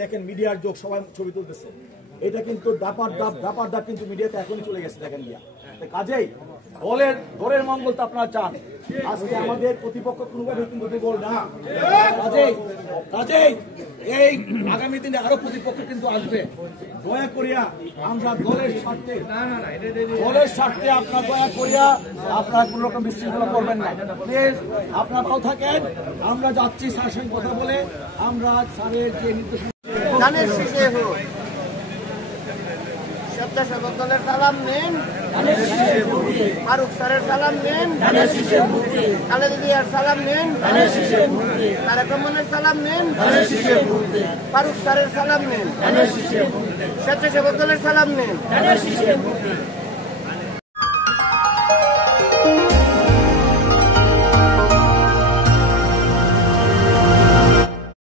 দেখেন মিডিয়ার যোগ সবাই ছবি তুলতেছে, এটা কিন্তু ডাপার ডাপ কিন্তু মিডিয়াতে এখনই চলে গেছে দেখেন গিয়া। কাজেই দলের মঙ্গল তো আপনারা চান, আজকে আমাদের প্রতিপক্ষ কোনোভাবে কিন্তু দুর্বল না। কাজেই এই আগামী দিনে আরো প্রতিপক্ষ কিন্তু আসবে। দয়া করিয়া আমরা দলের স্বার্থে আপনার দয়া করিয়া আপনারা কোন রকম বিশৃঙ্খলা করবেন না প্লিজ। আপনারা ভালো থাকেন, আমরা যাচ্ছি স্যারের সঙ্গে কথা বলে। আমরা স্যারের যে নির্দেশনা স্বেচ্ছাসেবক দলের সালাম নিন, ফারুক স্যারের সালাম নিন, খালেদা জিয়ার সালাম নিন, তারেক রহমানের সালাম নিন, ফারুক স্যারের সালাম নিন, স্বেচ্ছাসেবক দলের সালাম নিন।